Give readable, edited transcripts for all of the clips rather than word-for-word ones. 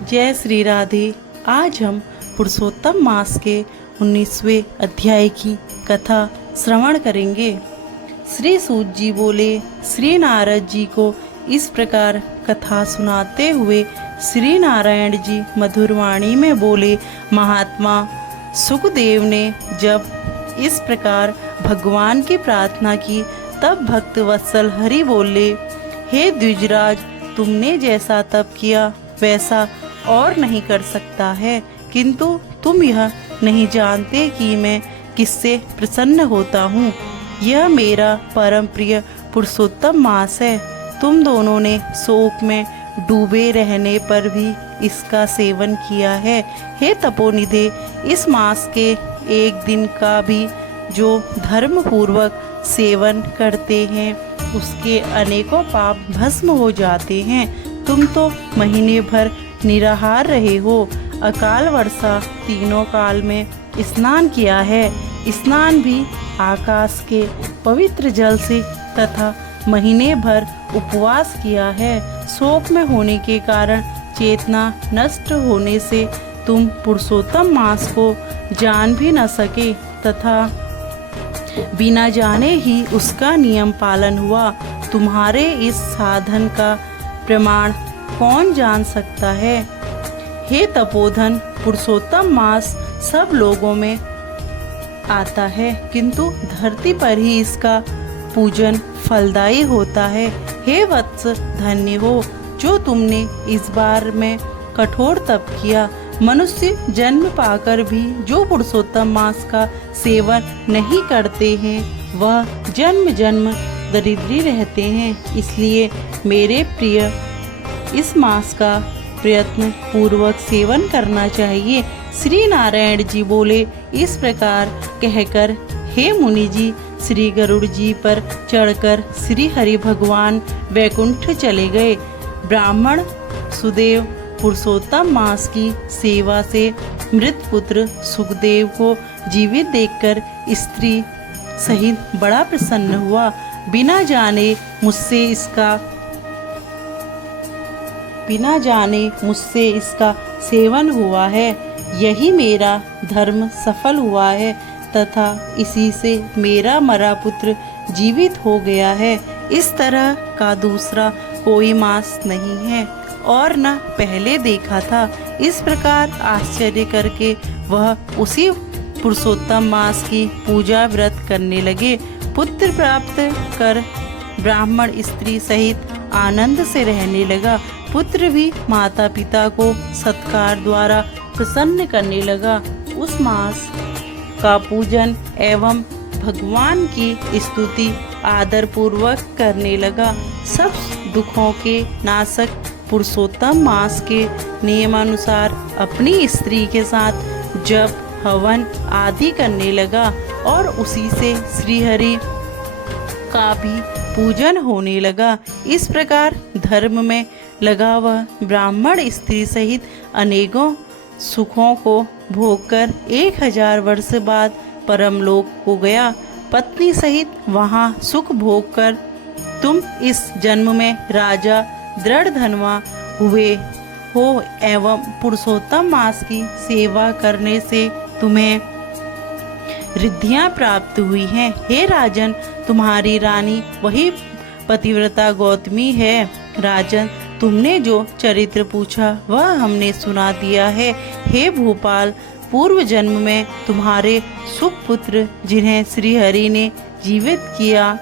जय श्री राधे। आज हम पुरुषोत्तम मास के 19वें अध्याय की कथा श्रवण करेंगे। श्री सूत जी बोले, श्री नारद जी को इस प्रकार कथा सुनाते हुए श्री नारायण जी मधुर वाणी में बोले, महात्मा सुखदेव ने जब इस प्रकार भगवान की प्रार्थना की तब भक्त वत्सल हरि बोले, हे द्विजराज, तुमने जैसा तप किया वैसा और नहीं कर सकता है, किंतु तुम यह नहीं जानते कि मैं किससे प्रसन्न होता हूँ। यह मेरा परम प्रिय पुरुषोत्तम मास है। तुम दोनों ने शोक में डूबे रहने पर भी इसका सेवन किया है। हे तपोनिधे, इस मास के एक दिन का भी जो धर्म पूर्वक सेवन करते हैं उसके अनेकों पाप भस्म हो जाते हैं। तुम तो महीने भर निराहार रहे हो, अकाल वर्षा तीनों काल में स्नान किया है, स्नान भी आकाश के पवित्र जल से, तथा महीने भर उपवास किया है। शोक में होने के कारण चेतना नष्ट होने से तुम पुरुषोत्तम मास को जान भी न सके, तथा बिना जाने ही उसका नियम पालन हुआ। तुम्हारे इस साधन का प्रमाण कौन जान सकता है। हे तपोधन, पुरुषोत्तम मास सब लोगों में आता है, किंतु धरती पर ही इसका पूजन फलदायी होता है। हे वत्स, धन्य हो जो तुमने इस बार में कठोर तप किया। मनुष्य जन्म पाकर भी जो पुरुषोत्तम मास का सेवन नहीं करते हैं वह जन्म जन्म दरिद्री रहते हैं। इसलिए मेरे प्रिय, इस मास का प्रयत्न पूर्वक सेवन करना चाहिए। श्री नारायण जी बोले, इस प्रकार कहकर हे मुनि जी श्री गरुड़ जी पर चढ़कर श्री हरि भगवान वैकुंठ चले गए। ब्राह्मण सुदेव पुरुषोत्तम मास की सेवा से मृत पुत्र सुखदेव को जीवित देखकर स्त्री सहित बड़ा प्रसन्न हुआ। बिना जाने मुझसे इसका सेवन हुआ है। यही मेरा धर्म सफल हुआ है, तथा इसी से मेरा मरा पुत्र जीवित हो गया है। इस तरह का दूसरा कोई मास नहीं है और न पहले देखा था। इस प्रकार आश्चर्य करके वह उसी पुरुषोत्तम मास की पूजा व्रत करने लगे। पुत्र प्राप्त कर ब्राह्मण स्त्री सहित आनंद से रहने लगा। पुत्र भी माता पिता को सत्कार द्वारा प्रसन्न करने लगा। उस मास का पूजन एवं भगवान की स्तुति आदर पूर्वक करने लगा। सब दुखों के नाशक पुरुषोत्तम मास के नियमानुसार अपनी स्त्री के साथ जप हवन आदि करने लगा और उसी से श्रीहरि का भी पूजन होने लगा। इस प्रकार धर्म में लगा वह ब्राह्मण स्त्री सहित अनेकों सुखों को भोगकर 1000 वर्ष बाद परमलोक को गया। पत्नी सहित वहाँ सुख भोगकर तुम इस जन्म में राजा दृढ़ धनवा हुए हो एवं पुरुषोत्तम मास की सेवा करने से तुम्हें रिद्धियां प्राप्त हुई हैं। हे राजन, तुम्हारी रानी वही पतिव्रता गौतमी है। राजन, तुमने जो चरित्र पूछा वह हमने सुना दिया है। हे भूपाल, पूर्व जन्म में तुम्हारे सुखपुत्र जिन्हें श्रीहरि ने जीवित किया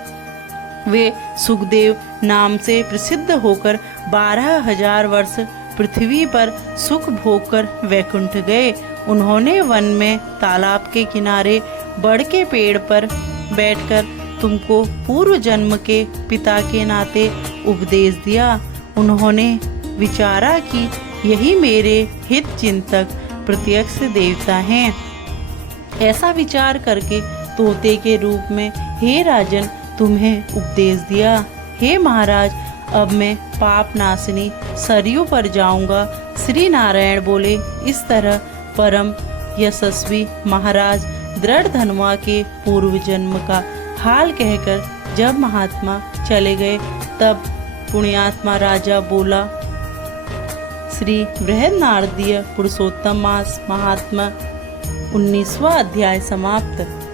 वे सुखदेव नाम से प्रसिद्ध होकर 12,000 वर्ष पृथ्वी पर सुख भोगकर वैकुंठ गए। उन्होंने वन में तालाब के किनारे बड़ के पेड़ पर बैठकर तुमको पूर्व जन्म के पिता के नाते उपदेश दिया। उन्होंने विचारा कि यही मेरे हित चिंतक प्रत्यक्ष देवता हैं। ऐसा विचार करके तोते के रूप में हे राजन तुम्हें उपदेश दिया। हे महाराज, अब मैं पाप नाशिनी सरयू पर जाऊंगा। श्री नारायण बोले, इस तरह परम यशस्वी महाराज दृढ़ धनवा के पूर्व जन्म का हाल कहकर जब महात्मा चले गए तब पुण्यात्मा राजा बोला, श्री बृहद नारदीय पुरुषोत्तम मास महात्मा 19वां अध्याय समाप्त।